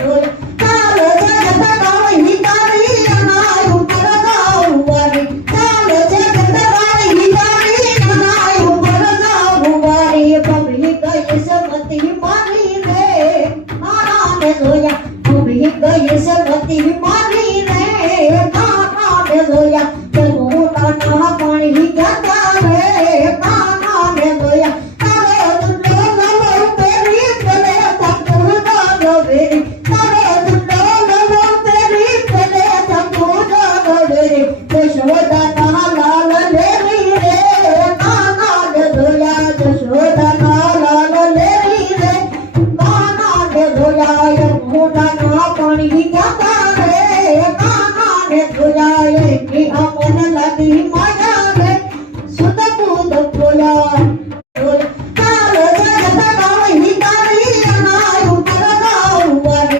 ચાલો જગત કાળી તારી અનાય ઉપર જાઉવારી ચાલો જગત કાળી તારી અનાય ઉપર જાઉવારી પગલી ગઈ સમતી મારી રે મારાને જોયા પગલી ગઈ સમતી મારી રે મારાને જોયા